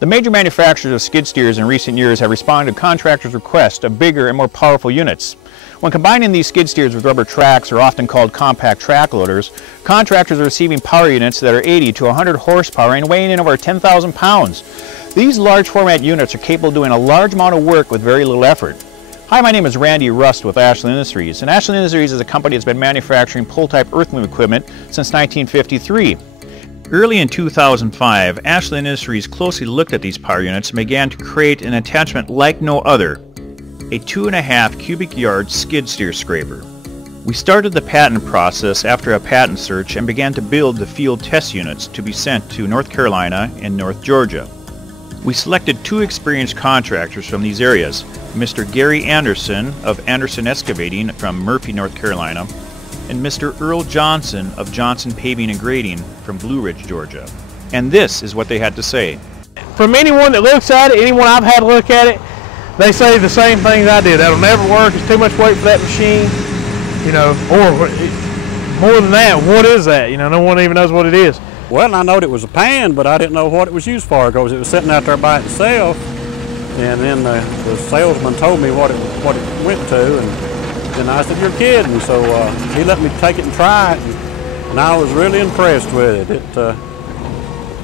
The major manufacturers of skid steers in recent years have responded to contractors' requests of bigger and more powerful units. When combining these skid steers with rubber tracks, or often called compact track loaders, contractors are receiving power units that are 80 to 100 horsepower and weighing in over 10,000 pounds. These large format units are capable of doing a large amount of work with very little effort. Hi, my name is Randy Rust with Ashland Industries, and Ashland Industries is a company that's been manufacturing pull-type earth move equipment since 1953. Early in 2005, Ashland Industries closely looked at these power units and began to create an attachment like no other, a 2.5 cubic yard skid steer scraper. We started the patent process after a patent search and began to build the field test units to be sent to North Carolina and North Georgia. We selected two experienced contractors from these areas, Mr. Gary Anderson of Anderson Excavating from Murphy, North Carolina, and Mr. Earl Johnson of Johnson Paving and Grading from Blue Ridge, Georgia. And this is what they had to say. From anyone that looks at it, anyone I've had look at it, they say the same things I did. That'll never work. It's too much weight for that machine. You know, or more than that, what is that? You know, no one even knows what it is. Well, I knowed it was a pan, but I didn't know what it was used for because it was sitting out there by itself. And then the salesman told me what it went to, and I said, "You're kidding." So he let me take it and try it, and I was really impressed with it.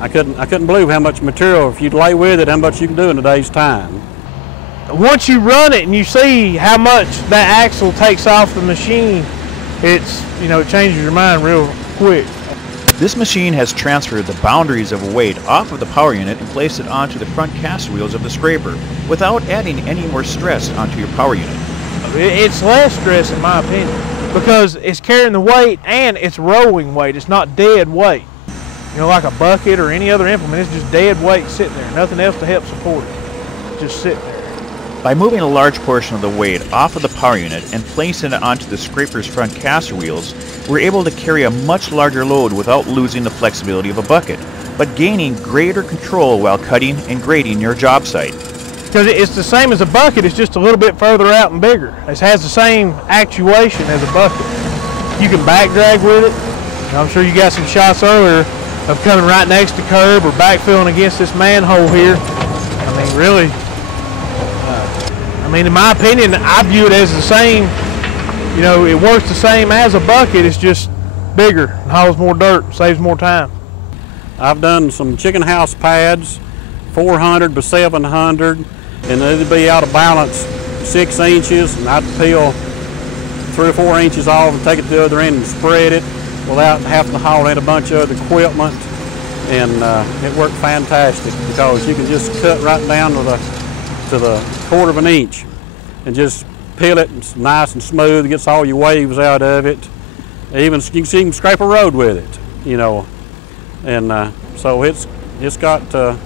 I couldn't believe how much material, if you'd lay with it, how much you can do in a day's time. Once you run it and you see how much that axle takes off the machine, it changes your mind real quick. This machine has transferred the boundaries of weight off of the power unit and placed it onto the front caster wheels of the scraper without adding any more stress onto your power unit. It's less stress in my opinion because it's carrying the weight and it's rolling weight. It's not dead weight. You know, like a bucket or any other implement, it's just dead weight sitting there. Nothing else to help support it. Just sitting there. By moving a large portion of the weight off of the power unit and placing it onto the scraper's front caster wheels, we're able to carry a much larger load without losing the flexibility of a bucket, but gaining greater control while cutting and grading your job site. Because it's the same as a bucket, it's just a little bit further out and bigger. It has the same actuation as a bucket. You can back drag with it. I'm sure you got some shots earlier of coming right next to curb or backfilling against this manhole here. I mean, really, in my opinion, I view it as the same. You know, it works the same as a bucket. It's just bigger and hauls more dirt, saves more time. I've done some chicken house pads, 400 by 700, and they'd be out of balance 6 inches, and I'd peel 3 or 4 inches off and take it to the other end and spread it without having to haul in a bunch of other equipment. And it worked fantastic because you can just cut right down to the 1/4 of an inch and just peel it. It's nice and smooth. It gets all your waves out of it. Even you can scrape a road with it, you know. And so it's got a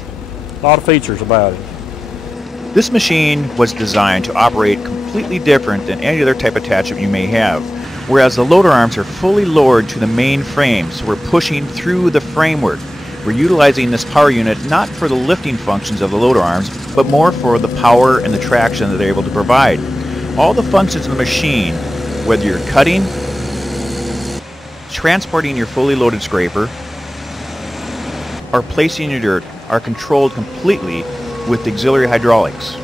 lot of features about it. This machine was designed to operate completely different than any other type of attachment you may have. Whereas the loader arms are fully lowered to the main frame, so we're pushing through the framework. We're utilizing this power unit not for the lifting functions of the loader arms, but more for the power and the traction that they're able to provide. All the functions of the machine, whether you're cutting, transporting your fully loaded scraper, or placing your dirt, are controlled completely with auxiliary hydraulics.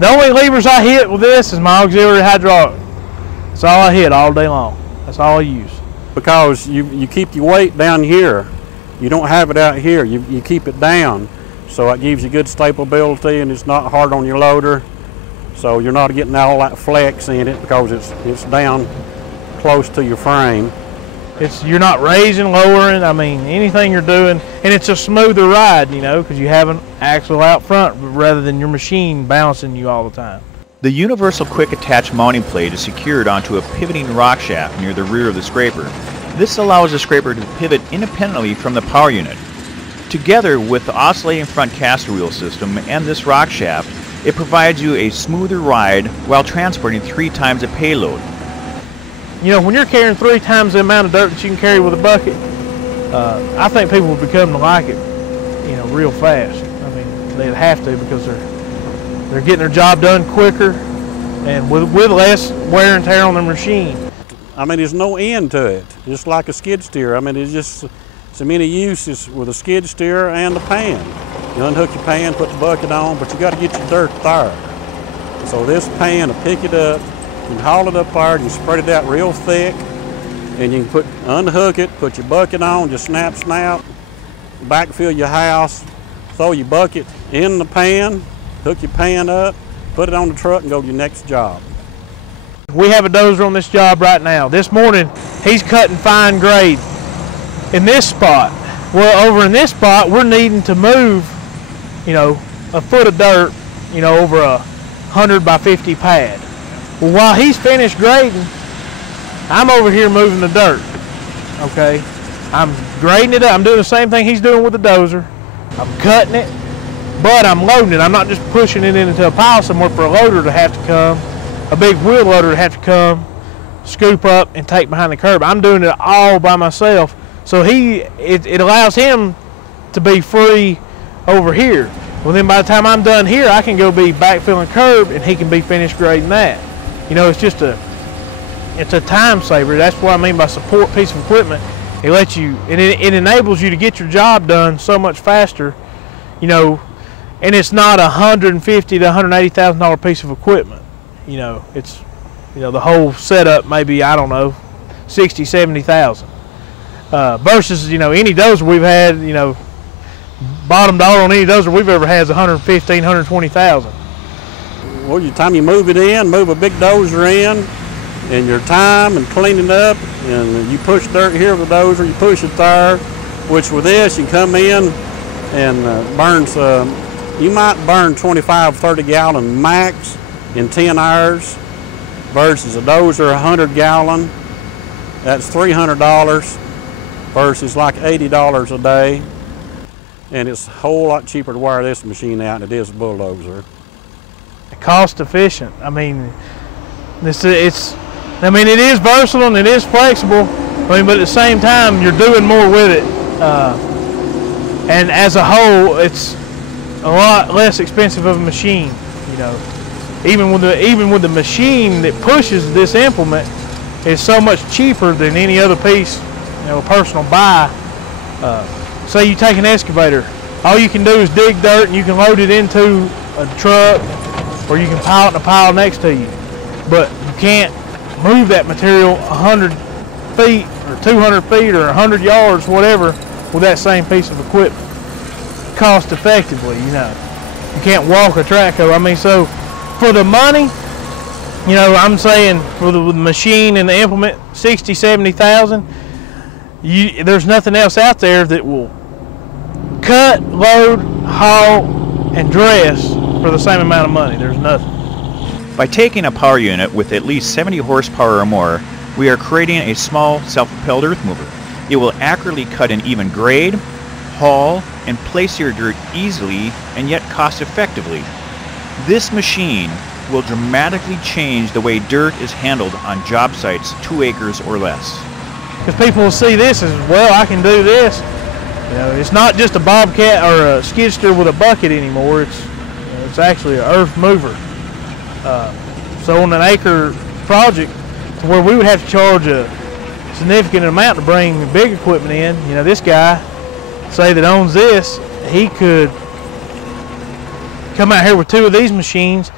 The only levers I hit with this is my auxiliary hydraulic. That's all I hit all day long. That's all I use. Because you keep your weight down here. You don't have it out here. You keep it down. So it gives you good stability and it's not hard on your loader. So you're not getting all that flex in it because it's down close to your frame. You're not raising, lowering, anything you're doing, and it's a smoother ride, you know, because you have an axle out front rather than your machine bouncing you all the time. The universal quick attach mounting plate is secured onto a pivoting rock shaft near the rear of the scraper. This allows the scraper to pivot independently from the power unit. Together with the oscillating front caster wheel system and this rock shaft, it provides you a smoother ride while transporting 3 times the payload. You know, when you're carrying 3 times the amount of dirt that you can carry with a bucket, I think people will become to like it, you know, real fast. They'd have to because they're getting their job done quicker and with less wear and tear on their machine. There's no end to it, just like a skid steer. It's just so many uses with a skid steer and a pan. You unhook your pan, put the bucket on, but you got to get your dirt there. So this pan will pick it up, you can haul it up there, you can spread it out real thick, and you can unhook it, put your bucket on, just snap, backfill your house, throw your bucket in the pan, hook your pan up, put it on the truck, and go to your next job. We have a dozer on this job right now. This morning, he's cutting fine grade in this spot. Well, over in this spot, we're needing to move, a foot of dirt, over a 100 by 50 pad. Well, while he's finished grading, I'm over here moving the dirt, okay? I'm grading it up. I'm doing the same thing he's doing with the dozer. I'm cutting it, but I'm loading it. I'm not just pushing it into a pile somewhere for a loader to have to come, a big wheel loader to have to come, scoop up and take behind the curb. I'm doing it all by myself. So it allows him to be free over here. Well, then by the time I'm done here, I can go be backfilling curb and he can be finished grading that. It's just it's a time saver. That's what I mean by support piece of equipment. It lets you, and it enables you to get your job done so much faster, and it's not $150,000 to $180,000 piece of equipment. It's, the whole setup maybe, I don't know, 60, 70,000. Versus, any dozer we've had, bottom dollar on any dozer we've ever had is 115, 120,000. Well, your time you move it in, move a big dozer in, and your time and cleaning up, and you push dirt here with the dozer, you push it there, which with this, you come in and burns, you might burn 25, 30 gallon max in 10 hours versus a dozer 100 gallon. That's $300 versus like $80 a day. And it's a whole lot cheaper to wire this machine out than it is a bulldozer. Cost efficient. I mean, it is versatile and it is flexible. But at the same time, you're doing more with it. And as a whole, it's a lot less expensive of a machine. Even with the machine that pushes this implement, it's so much cheaper than any other piece, a personal buy. Say you take an excavator, all you can do is dig dirt and you can load it into a truck, or you can pile it in a pile next to you. But you can't move that material 100 feet or 200 feet or 100 yards, whatever, with that same piece of equipment cost effectively. You can't walk a track hoe. So for the money, I'm saying for the machine and the implement, 60, 70,000. There's nothing else out there that will cut, load, haul, and dress for the same amount of money. There's nothing. By taking a power unit with at least 70 horsepower or more, we are creating a small self-propelled earth mover. It will accurately cut an even grade, haul, and place your dirt easily and yet cost effectively. This machine will dramatically change the way dirt is handled on job sites 2 acres or less. Because people will see this as, well, I can do this. It's not just a bobcat or a skid steer with a bucket anymore. It's actually an earth mover. So on an acre project, where we would have to charge a significant amount to bring big equipment in, this guy, say that owns this, he could come out here with 2 of these machines.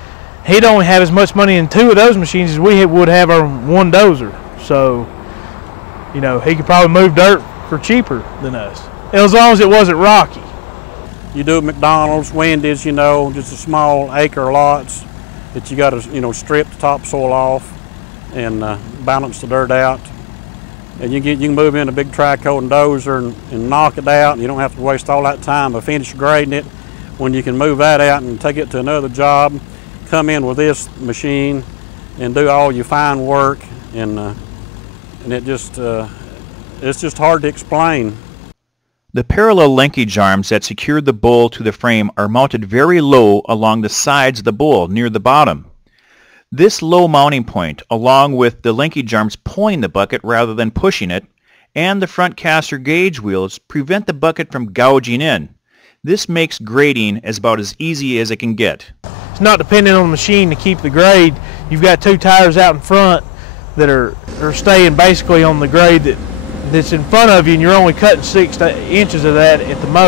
He'd only have as much money in 2 of those machines as we would have our 1 dozer. So, he could probably move dirt for cheaper than us, as long as it wasn't rocky. You do McDonald's, Wendy's, just a small acre lots that you got to, strip the topsoil off and balance the dirt out. And you can move in a big tri-coat and dozer and knock it out, and you don't have to waste all that time of finish grading it when you can move that out and take it to another job, come in with this machine and do all your fine work, and it just it's just hard to explain. The parallel linkage arms that secured the bowl to the frame are mounted very low along the sides of the bowl near the bottom. This low mounting point, along with the linkage arms pulling the bucket rather than pushing it, and the front caster gauge wheels prevent the bucket from gouging in. This makes grading about as easy as it can get. It's not dependent on the machine to keep the grade. You've got 2 tires out in front that are staying basically on the grade that's in front of you, and you're only cutting 6 inches of that at the most.